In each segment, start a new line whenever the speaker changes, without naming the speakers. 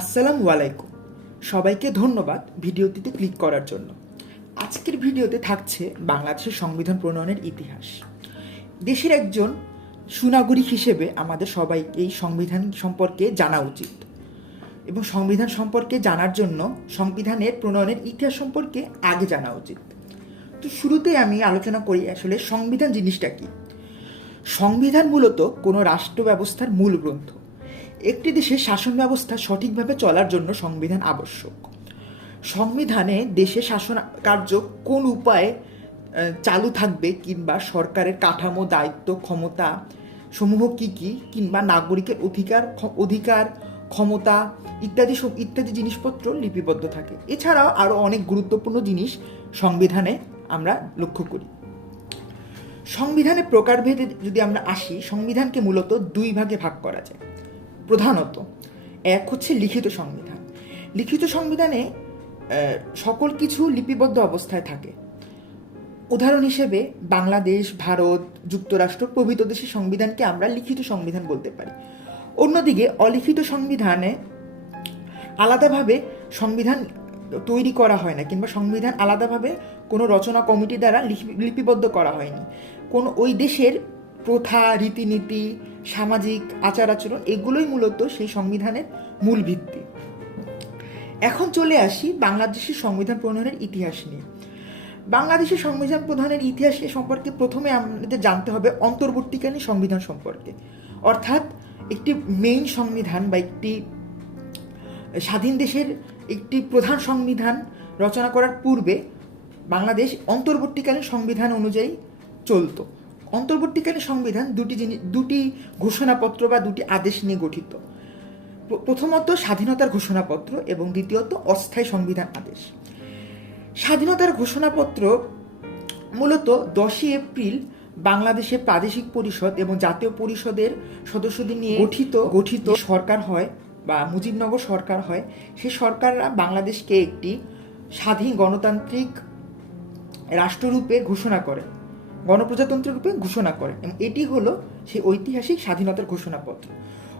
আসসালামু আলাইকুম। সবাইকে ধন্যবাদ ভিডিওটিতে ক্লিক করার জন্য। আজকের ভিডিওতে থাকছে বাংলাদেশের সংবিধান প্রণয়নের ইতিহাস। দেশের একজন সুনাগরিক হিসেবে আমাদের সবাইকে এই সংবিধান সম্পর্কে জানা উচিত এবং সংবিধান সম্পর্কে জানার জন্য সংবিধানের প্রণয়নের ইতিহাস সম্পর্কে আগে জানা উচিত। তো শুরুতেই আমি আলোচনা করি আসলে সংবিধান জিনিসটা কি? সংবিধান মূলত কোনো রাষ্ট্র ব্যবস্থার মূল গ্রন্থ। একটি দেশের শাসন ব্যবস্থা সঠিকভাবে চলার জন্য সংবিধান আবশ্যক। সংবিধানে দেশে শাসন কার্য কোন উপায়ে চালু থাকবে কিংবা সরকারের কাঠামো, দায়িত্ব, ক্ষমতা সমূহ কি কি, কিংবা নাগরিকের অধিকার অধিকার, ক্ষমতা ইত্যাদি সব, ইত্যাদি জিনিসপত্র লিপিবদ্ধ থাকে। এছাড়াও আরও অনেক গুরুত্বপূর্ণ জিনিস সংবিধানে আমরা লক্ষ্য করি। সংবিধানে প্রকারভেদে যদি আমরা আসি, সংবিধানকে মূলত দুই ভাগে ভাগ করা যায়। প্রধানত এক হচ্ছে লিখিত সংবিধান। লিখিত সংবিধানে সকল কিছু লিপিবদ্ধ অবস্থায় থাকে। উদাহরণ হিসেবে বাংলাদেশ, ভারত, যুক্তরাষ্ট্র প্রভৃত দেশের সংবিধানকে আমরা লিখিত সংবিধান বলতে পারি। অন্যদিকে অলিখিত সংবিধানে আলাদাভাবে সংবিধান তৈরি করা হয় না, কিংবা সংবিধান আলাদাভাবে কোনো রচনা কমিটি দ্বারা লিপি- লিপিবদ্ধ করা হয়নি। কোন ওই দেশের প্রথা, রীতিনীতি, সামাজিক আচার আচরণ এগুলোই মূলত সেই সংবিধানের মূল ভিত্তি। এখন চলে আসি বাংলাদেশের সংবিধান প্রণয়নের ইতিহাস নিয়ে। বাংলাদেশের সংবিধান প্রধানের ইতিহাস এ সম্পর্কে প্রথমে আমাদের জানতে হবে অন্তর্বর্তীকালীন সংবিধান সম্পর্কে। অর্থাৎ একটি মেইন সংবিধান বা একটি স্বাধীন দেশের একটি প্রধান সংবিধান রচনা করার পূর্বে বাংলাদেশ অন্তর্বর্তীকালীন সংবিধান অনুযায়ী চলতো। অন্তর্বর্তীকালীন সংবিধান দুটি জিনিস, দুটি ঘোষণাপত্র বা দুটি আদেশ নিয়ে গঠিত। প্রথমত স্বাধীনতার ঘোষণাপত্র এবং দ্বিতীয়ত অস্থায়ী সংবিধান আদেশ। স্বাধীনতার ঘোষণাপত্র মূলত দশই এপ্রিল বাংলাদেশের প্রাদেশিক পরিষদ এবং জাতীয় পরিষদের সদস্যদের নিয়ে গঠিত গঠিত সরকার হয় বা মুজিবনগর সরকার হয়। সেই সরকাররা বাংলাদেশকে একটি স্বাধীন গণতান্ত্রিক রাষ্ট্ররূপে ঘোষণা করে। গণপ্রজাতন্ত্র রূপে ঘোষণা করে এবং এটি হলো সেই ঐতিহাসিক স্বাধীনতার ঘোষণাপত্র।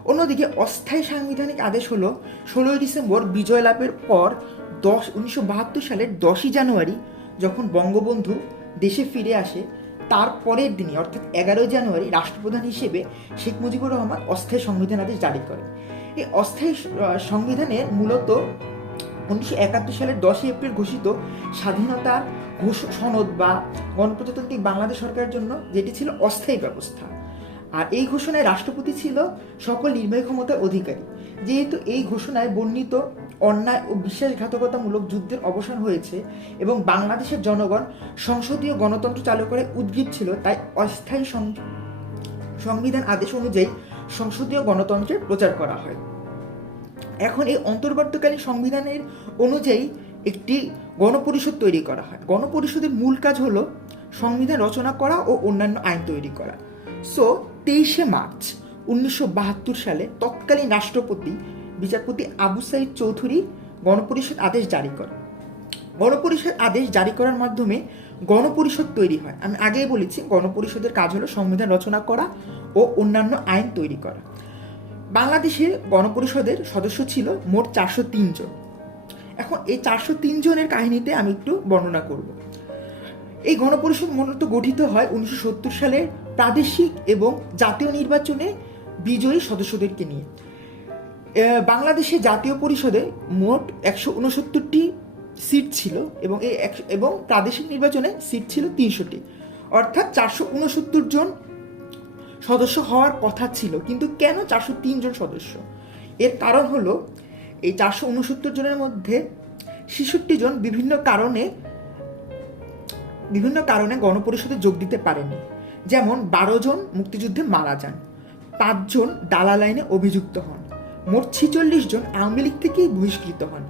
অন্যদিকে অস্থায়ী সাংবিধানিক আদেশ হলো ষোলোই ডিসেম্বর বিজয় লাভের পর দশ, উনিশশো বাহাত্তর সালের দশই জানুয়ারি যখন বঙ্গবন্ধু দেশে ফিরে আসে, তার পরের দিনই, অর্থাৎ এগারোই জানুয়ারি, রাষ্ট্রপ্রধান হিসেবে শেখ মুজিবুর রহমান অস্থায়ী সংবিধান আদেশ জারি করে এই অস্থায়ী সংবিধানে মূলত উনিশশো একাত্তর সালের দশই এপ্রিল ঘোষিত স্বাধীনতা ঘোষ সনদ বা গণপ্রজাতান্ত্রিক বাংলাদেশ সরকারের জন্য যেটি ছিল অস্থায়ী ব্যবস্থা। আর এই ঘোষণায় রাষ্ট্রপতি ছিল সকল নির্বাহী ক্ষমতার অধিকারী। যেহেতু এই ঘোষণায় বর্ণিত অন্যায় ও বিশ্বাসঘাতকতামূলক যুদ্ধের অবসান হয়েছে এবং বাংলাদেশের জনগণ সংসদীয় গণতন্ত্র চালু করে উদ্গ্রীব ছিল, তাই অস্থায়ী সংবিধান আদেশ অনুযায়ী সংসদীয় গণতন্ত্রের প্রচার করা হয়। এখন এই অন্তর্বর্তীকালীন সংবিধানের অনুযায়ী একটি গণপরিষদ তৈরি করা হয়। গণপরিষদের মূল কাজ হলো সংবিধান রচনা করা ও অন্যান্য আইন তৈরি করা। সো তেইশে মার্চ উনিশশো বাহাত্তর সালে তৎকালীন রাষ্ট্রপতি বিচারপতি আবু সাইদ চৌধুরী গণপরিষদ আদেশ জারি করে গণপরিষদ আদেশ জারি করার মাধ্যমে গণপরিষদ তৈরি হয়। আমি আগেই বলেছি, গণপরিষদের কাজ হলো সংবিধান রচনা করা ও অন্যান্য আইন তৈরি করা। বাংলাদেশের গণপরিষদের সদস্য ছিল মোট চারশো জন। এখন এই চারশো জনের কাহিনীতে আমি একটু বর্ণনা করব। এই গণপরিষদ মূলত গঠিত হয় উনিশশো সত্তর সালে প্রাদেশিক এবং জাতীয় নির্বাচনে বিজয়ী সদস্যদেরকে নিয়ে। বাংলাদেশে জাতীয় পরিষদে মোট একশো উনসত্তরটি সিট ছিল এবং এই এবং প্রাদেশিক নির্বাচনে সিট ছিল তিনশোটি। অর্থাৎ চারশো উনসত্তর জন সদস্য হওয়ার কথা ছিল, কিন্তু কেন চারশো জন সদস্য? এর কারণ হলো, এই চারশো উনসত্তর জনের মধ্যে ছেষট্টি জন বিভিন্ন কারণে বিভিন্ন কারণে গণপরিষদে যোগ দিতে পারেনি যেমন, বারো জন মুক্তিযুদ্ধে মারা যান পাঁচজন দালাল লাইনে অভিযুক্ত হন, মোট ছেচল্লিশ জন আওয়ামী লীগ থেকেই বহিষ্কৃত হন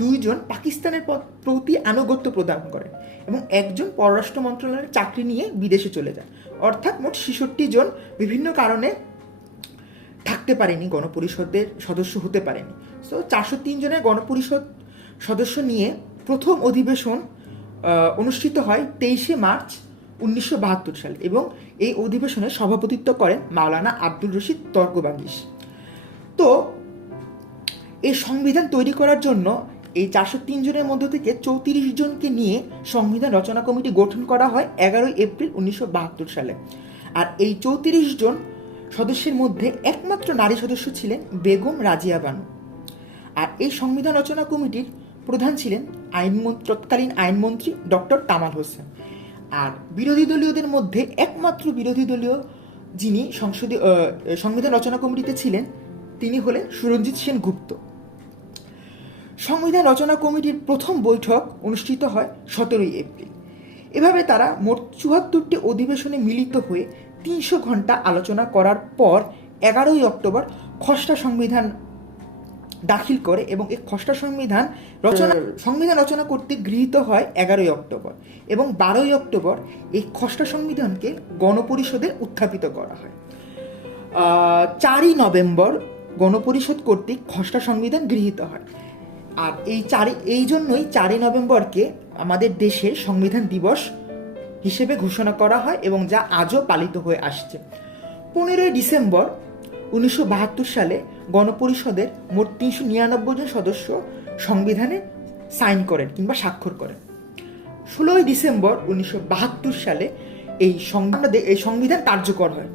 দুইজন পাকিস্তানের প্রতি আনুগত্য প্রদান করেন এবং একজন পররাষ্ট্র মন্ত্রণালয়ের চাকরি নিয়ে বিদেশে চলে যান। অর্থাৎ মোট ছেষট্টি জন বিভিন্ন কারণে থাকতে পারেনি, গণপরিষদের সদস্য হতে পারেনি। সো চারশো তিন জনের গণপরিষদ সদস্য নিয়ে প্রথম অধিবেশন অনুষ্ঠিত হয় তেইশে মার্চ উনিশশো বাহাত্তর সালে এবং এই অধিবেশনে সভাপতিত্ব করেন মাওলানা আব্দুল রশিদ তর্কবাগিস। তো এই সংবিধান তৈরি করার জন্য এই চারশো তিন জনের মধ্য থেকে চৌত্রিশ জনকে নিয়ে সংবিধান রচনা কমিটি গঠন করা হয় এগারোই এপ্রিল উনিশশো বাহাত্তর সালে। আর এই চৌত্রিশ জন সদস্যের মধ্যে একমাত্র নারী সদস্য ছিলেন বেগম রাজিয়া বানু। আর এই সংবিধান রচনা কমিটির প্রধান ছিলেন আইনমন্ত্রী তৎকালীন আইনমন্ত্রী ডক্টর তামাল হোসেন। আর বিরোধী দলীয়দের মধ্যে একমাত্র বিরোধী দলীয় যিনি সংসদীয় সংবিধান রচনা কমিটিতে ছিলেন, তিনি হলেন সুরঞ্জিত সেন গুপ্ত সংবিধান রচনা কমিটির প্রথম বৈঠক অনুষ্ঠিত হয় সতেরোই এপ্রিল। এভাবে তারা মোট চুয়াত্তরটি অধিবেশনে মিলিত হয়ে তিনশো ঘণ্টা আলোচনা করার পর এগারোই অক্টোবর খসড়া সংবিধান দাখিল করে এবং এই খসড়া সংবিধান রচনা সংবিধান রচনা করতে গৃহীত হয় এগারোই অক্টোবর এবং বারোই অক্টোবর এই খসড়া সংবিধানকে গণপরিষদে উত্থাপিত করা হয়। আহ, চারই নভেম্বর গণপরিষদ কর্তৃক খসড়া সংবিধান গৃহীত হয়। আর এই চারি এই জন্যই চারই নভেম্বরকে আমাদের দেশের সংবিধান দিবস হিসেবে ঘোষণা করা হয় এবং যা আজও পালিত হয়ে আসছে। পনেরোই ডিসেম্বর উনিশশো বাহাত্তর সালে গণপরিষদের মোট তিনশো নিরানব্বই জন সদস্য সংবিধানে সাইন করেন কিংবা স্বাক্ষর করেন। ষোলোই ডিসেম্বর উনিশশো বাহাত্তর সালে এই সংবিধান এই সংবিধান কার্যকর হয়।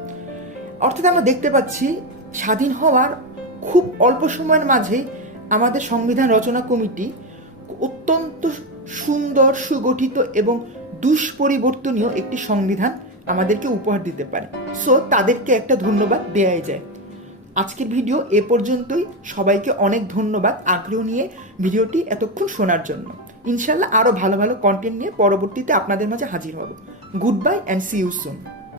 অর্থাৎ আমরা দেখতে পাচ্ছি স্বাধীন হওয়ার খুব অল্প সময়ের মাঝেই আমাদের সংবিধান রচনা কমিটি অত্যন্ত সুন্দর, সুগঠিত এবং দুষ্পরিবর্তনীয় একটি সংবিধান আমাদেরকে উপহার দিতে পারে। সো তাদেরকে একটা ধন্যবাদ দেওয়াই যায়। আজকের ভিডিও এ পর্যন্তই। সবাইকে অনেক ধন্যবাদ আগ্রহ নিয়ে ভিডিওটি এতক্ষণ শোনার জন্য। ইনশাল্লাহ আরও ভালো ভালো কন্টেন্ট নিয়ে পরবর্তীতে আপনাদের মাঝে হাজির হব। Good bye and see you soon